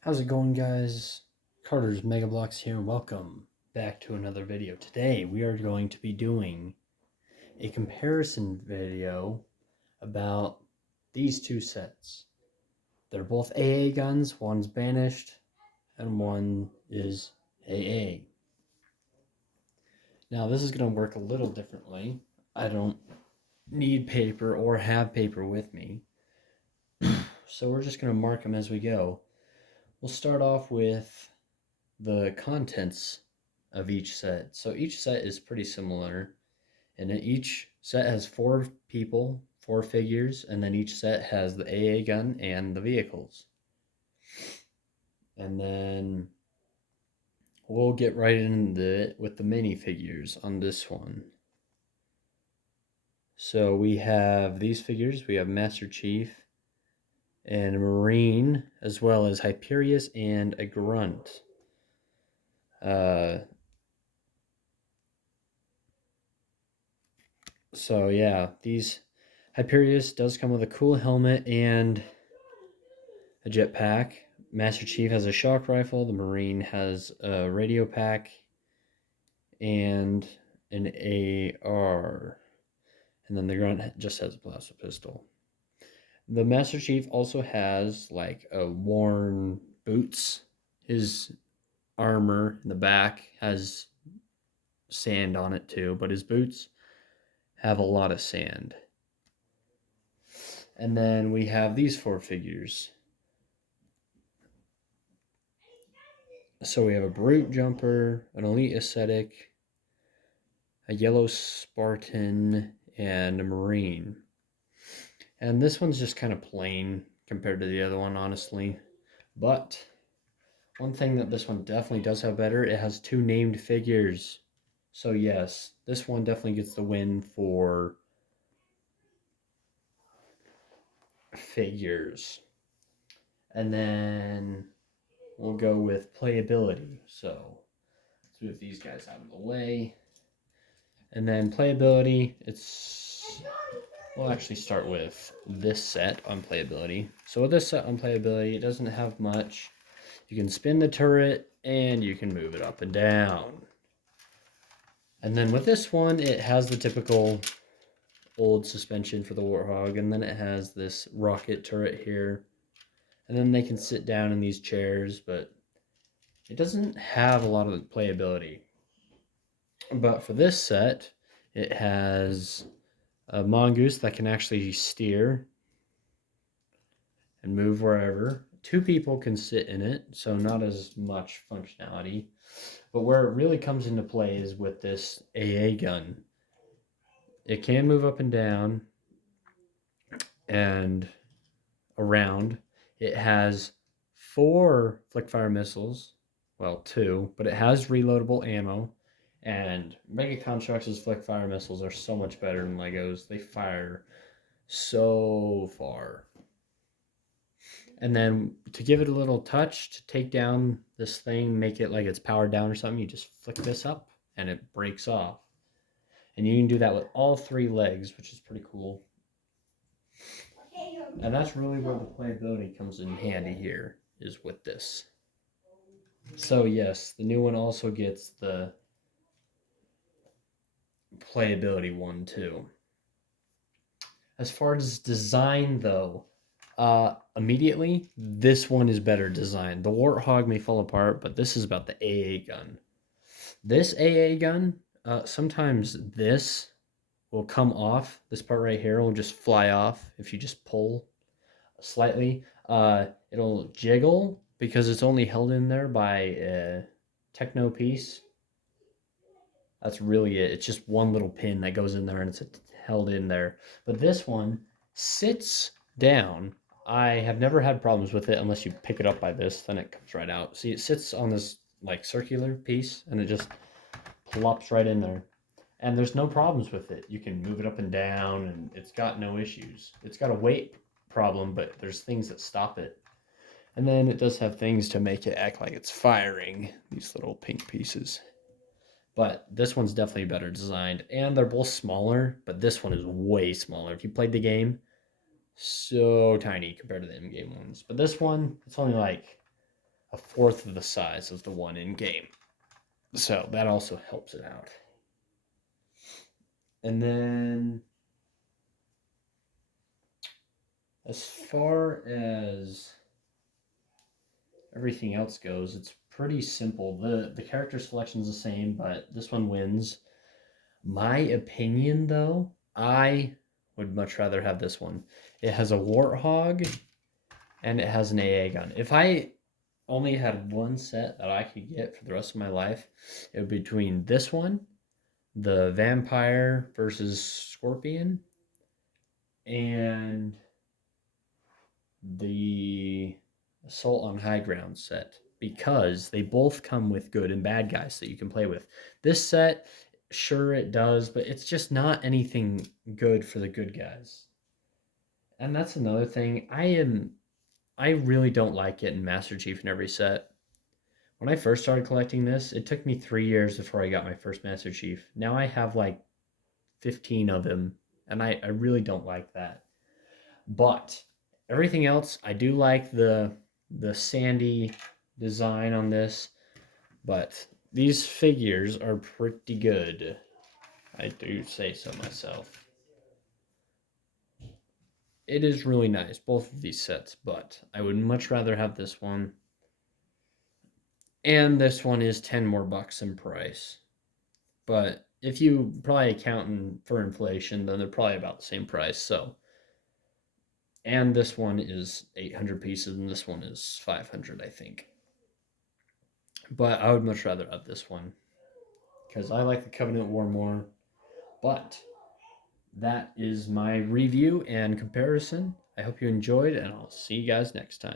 How's it going, guys? Carter's Mega Blocks here. Welcome back to another video. Today we are going to be doing a comparison video about these two sets. They're both AA guns. One's banished and one is AA. Now this is going to work a little differently. I don't need paper or have paper with me, so we're just going to mark them as we go. We'll start off with the contents of each set. So each set is pretty similar, and each set has 4 people, 4 figures, and then each set has the AA gun and the vehicles. And then we'll get right into it with the minifigures on this one. So we have these figures. We have Master Chief and a Marine, as well as Hyperius and a Grunt. So yeah, these Hyperius does come with a cool helmet and a jetpack. Master Chief has a shock rifle. The Marine has a radio pack and an AR. And then the Grunt just has a blaster pistol. The Master Chief also has like a worn boots. His armor in the back has sand on it too, but his boots have a lot of sand. And then we have these 4 figures. So we have a Brute Jumper, an Elite Ascetic, a Yellow Spartan, and a Marine. And this one's just kind of plain compared to the other one, honestly. But one thing that this one definitely does have better, it has 2 named figures. So yes, this one definitely gets the win for figures. And then we'll go with playability. So let's move these guys out of the way. And then playability, we'll actually start with this set on playability. So with this set on playability, it doesn't have much. You can spin the turret and you can move it up and down. And then with this one, it has the typical old suspension for the Warthog, and then it has this rocket turret here. And then they can sit down in these chairs, but it doesn't have a lot of playability. But for this set, it has a mongoose that can actually steer and move wherever. 2 people can sit in it, so not as much functionality. But where it really comes into play is with this AA gun. It can move up and down and around. It has 4 flick fire missiles. Well, 2, but it has reloadable ammo. And Mega Construx's flick fire missiles are so much better than Legos. They fire so far. And then to give it a little touch, to take down this thing, make it like it's powered down or something, you just flick this up and it breaks off. And you can do that with all 3 legs, which is pretty cool. And that's really where the playability comes in handy here, is with this. So yes, the new one also gets the playability one too. As far as design though, immediately, this one is better designed. The Warthog may fall apart, but this is about the AA gun. This AA gun, sometimes this will come off. This part right here will just fly off if you just pull slightly. It'll jiggle because it's only held in there by a techno piece. That's really it. It's just one little pin that goes in there and it's held in there. But this one sits down. I have never had problems with it unless you pick it up by this, then it comes right out. See, it sits on this like circular piece and it just plops right in there. And there's no problems with it. You can move it up and down and it's got no issues. It's got a weight problem, but there's things that stop it. And then it does have things to make it act like it's firing, these little pink pieces. But this one's definitely better designed. And they're both smaller, but this one is way smaller. If you played the game, so tiny compared to the in-game ones. But this one, it's only like a fourth of the size of the one in game. So that also helps it out. And then as far as everything else goes, it's pretty simple. The character selection is the same, but this one wins. My opinion, though, I would much rather have this one. It has a warthog and it has an AA gun. If I only had one set that I could get for the rest of my life, it would be between this one, the vampire versus scorpion, and the assault on high ground set, because they both come with good and bad guys that you can play with. This set, sure it does, but it's just not anything good for the good guys. And that's another thing. I really don't like getting Master Chief in every set. When I first started collecting this, it took me 3 years before I got my first Master Chief. Now I have like 15 of him, and I really don't like that. But everything else, I do like the sandy design on this, but these figures are pretty good. I do say so myself. It is really nice, both of these sets, but I would much rather have this one. And this one is 10 more bucks in price. But if you probably accounting for inflation, then they're probably about the same price. So, and this one is 800 pieces, and this one is 500, I think. But I would much rather have this one because I like the Covenant War more. But that is my review and comparison. I hope you enjoyed, and I'll see you guys next time.